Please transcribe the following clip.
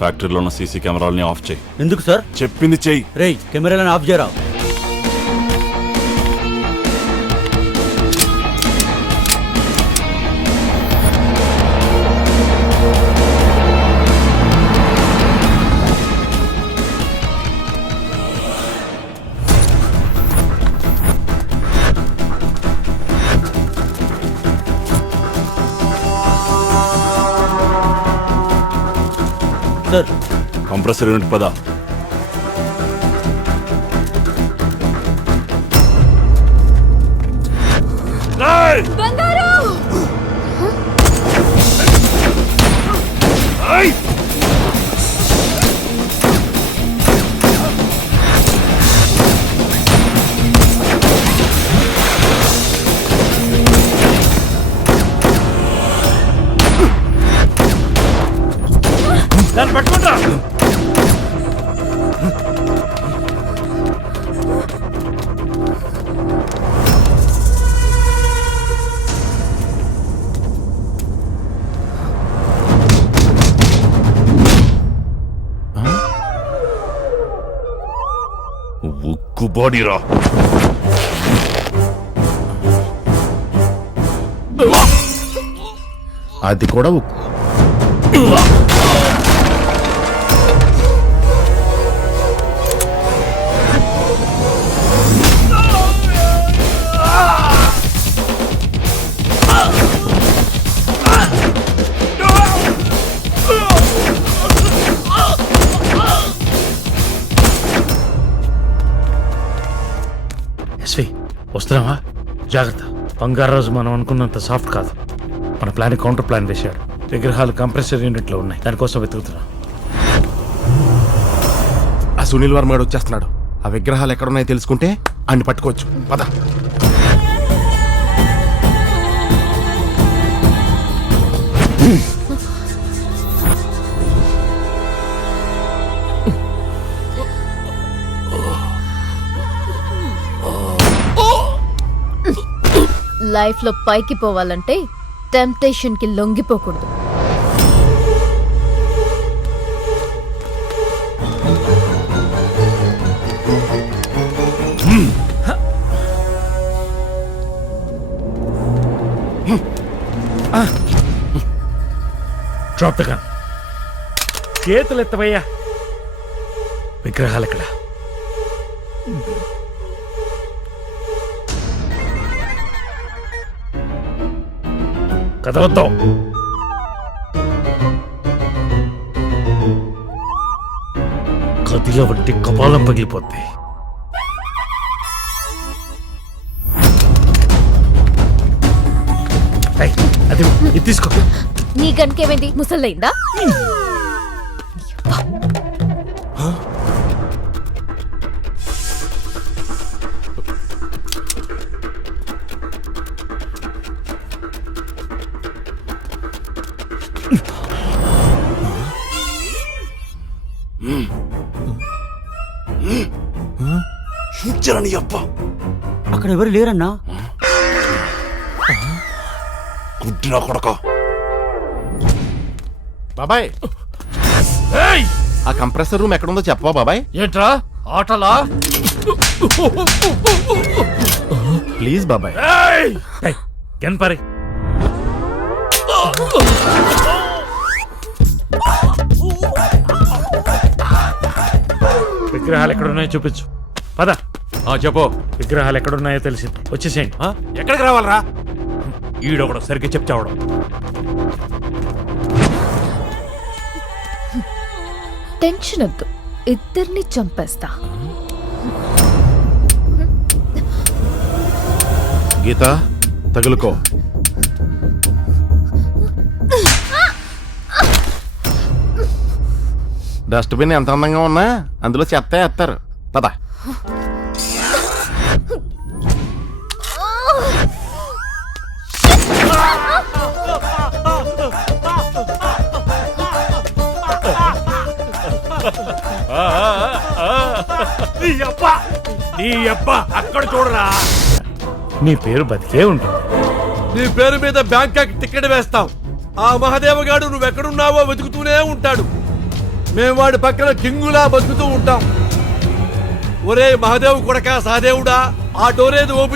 ఫ్యాక్టరీలో ఉన్న CC కెమెరాలని of చేయి. ఎందుకు సార్? చెప్పింది చెయ్యి. రేయ్, కెమెరాలను ఆఫ్ చేయరా. సార్, కంప్రెసర్ యూనిట్ పద. దాన్ని పట్టుకుంటా. ఉక్కు బాడీరా. అది కూడా ఉక్కు. వస్తున్నావా? జాగ్రత్త. బంగారాజు మనం అనుకున్నంత సాఫ్ట్ కాదు. మన ప్లాన్ కౌంటర్ ప్లాన్ వేశాడు. విగ్రహాలు కంప్రెసర్ యూనిట్లో ఉన్నాయి, దానికోసం వెతుకుతున్నా. ఆ సునీల్ వర్మ గారు వచ్చేస్తున్నాడు. ఆ విగ్రహాలు ఎక్కడున్నాయో తెలుసుకుంటే అన్ని పట్టుకోవచ్చు. పద. లైఫ్ లో పైకి పోవాలంటే టెంప్టేషన్ కి లొంగిపోకూడదు. Drop the gun. చేతులు ఎత్తవయ్యా. విగ్రహాలు ఎక్కడ? కదలొద్దాం. కదిలో బట్టి కపాలం పగిలిపోద్ది. అది ఇది తీసుకో. నీ గన్కేమైంది? ముసలైందా? అక్కడ ఎవరు లేరన్నా. గుడ్డినా కొడక. బాబాయ్, ఆ కంప్రెసర్ రూమ్ ఎక్కడుందో చెప్పవా బాబాయ్? ఏంట్రా ఆటలా? ప్లీజ్ బాబాయ్. గన్పరి. విగ్రహాలు ఎక్కడున్నాయో చూపించు. పద. చెప్పు. విగ్రహాలు ఎక్కడున్నాయో తెలిసింది. వచ్చేసేయండి. ఎక్కడికి రావాలరా? ఈడొకడు సరిగ్గా చెప్తావడం. టెన్షన్ వద్దు, ఇద్దరిని చంపేస్తా. గీత, తగులుకో. డస్ట్బిన్ ఎంత అందంగా ఉన్నా అందులో చెత్త వేస్తారు. పద. నీ అబ్బా అక్కడ చూడరా. నీ పేరు బతికే ఉంటుంది. నీ పేరు మీద బ్యాంకాక్ టికెట్ వేస్తాం. ఆ మహాదేవగాడు నువ్వెక్కడున్నావో వెతుకుతూనే ఉంటాడు. మేము వాడి పక్కన కింగులా బతుకుతూ ఉంటాం. ఒరే మహాదేవ్ కొడక సహదేవుడా, ఆ డోరేది ఓపెన్